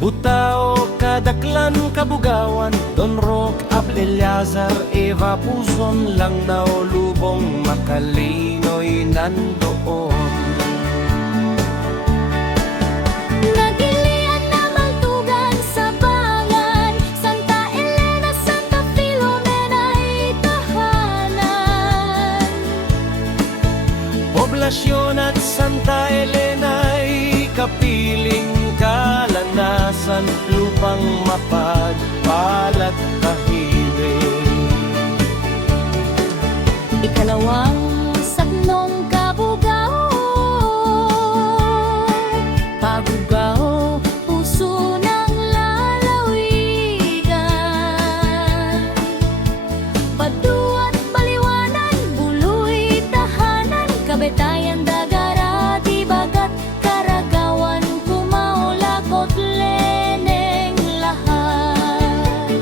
Butao, Kadaklan, Kabugawan, Don Roque, Abeliazar, Eva Puzon, Langnao, Lubong, Makalino'y nandoon. Nagilian na Baltugan, Sabangan, Santa Elena, Santa Filomena'y tahanan. Poblasyon at Santa Elena'y kapiling kalanasan, lupang mapagpalat kahilig. Ikalawang saknong Kabugao, Pagugao, puso ng lalawigan. Paduat, Baliwanan, Buloy, tahanan, Kabetayan, Dagara, Dibagat, Karagawan, Cumao, Lakot, Leneng, lahat.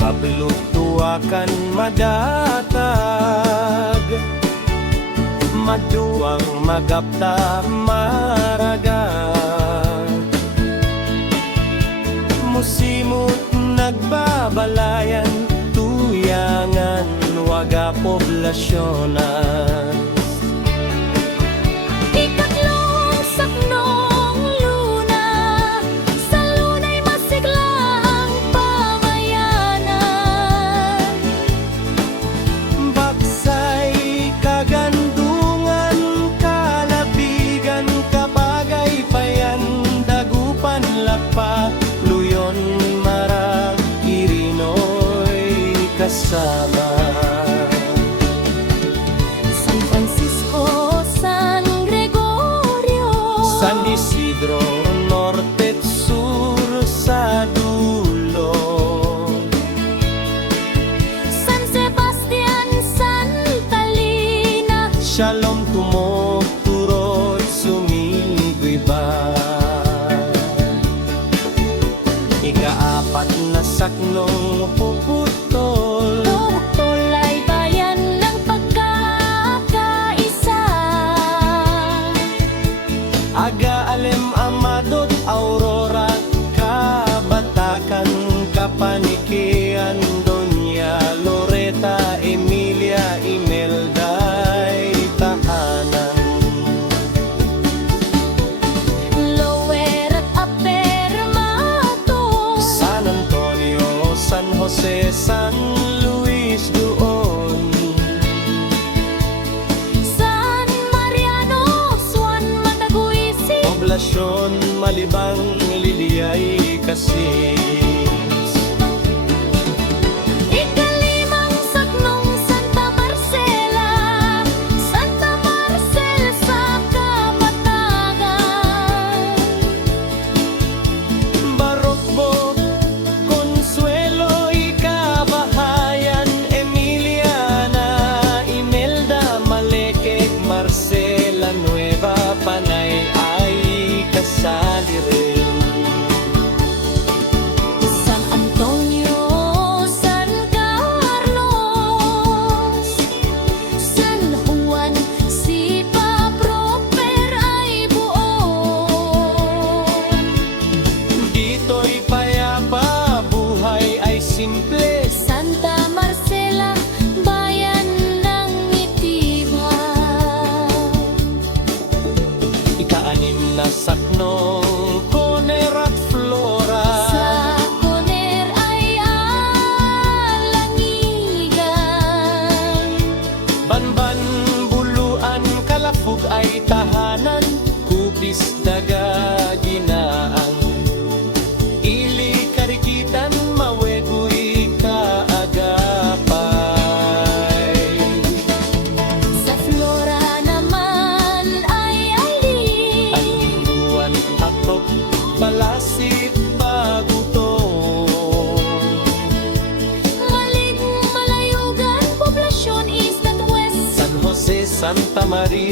Kablutuakan madatag, maduang magapta maraga. Musimut nagbabalayan, tuyangan waga poblasyonan. Ikatlong saknong Luna, sa Luna'y masigla ang pamayanan. Baksay, Kagandungan, Kalabigan, Kabagay, Payan, Dagupan, Lapa, Luyon, Mara, Quirino'y kasama. San Francisco, San Gregorio, San Isidro, Norte at Sur sa dulo. San Sebastian, Santa Lina, Shalom, Tumog, Turot, Sumigoy ba? Ikaapat na saknong puputol, Tugtol ay bayan ng pagkakaisa. Aga, Alem, Amadot, Aurora, Kabatakan, Kapanikian, Doña Loreta, Emilia, Imelday, tahanan. Lower at Upper Matos, San Antonio, San Jose, San Luis doon. San Mariano, Suan, Mataguisi, Poblasyon, Malibang, Liliay, Casis. Ikalimang saknong Santa Marcela, Santa Marcel sa Kapatagan. Barokbo, Consuelo, Ikabahayan, Emiliana, Imelda, Malekek, Marcela, Nueva, Panay ay kasali rin. San Antonio, San Carlos, San Juan, Sipa, Proper ay buo. Dito'y payapa, buhay ay simple. Santa Marcela, bayan ng Itiba. Ika-anim na saknong Coner at Flora. Sa Coner ay alangigan. Banban, Buluan, Kalafug ay tahanan. Kupis, Daga, Ginaang. Ili, Karikitan, Maweguy, Kaagapay. Sa Flora naman ay alin. Alinguan, Atok, Balasit, Baguton. Malig, Malayugan, poblasyon East at West. San Jose, Santa Maria,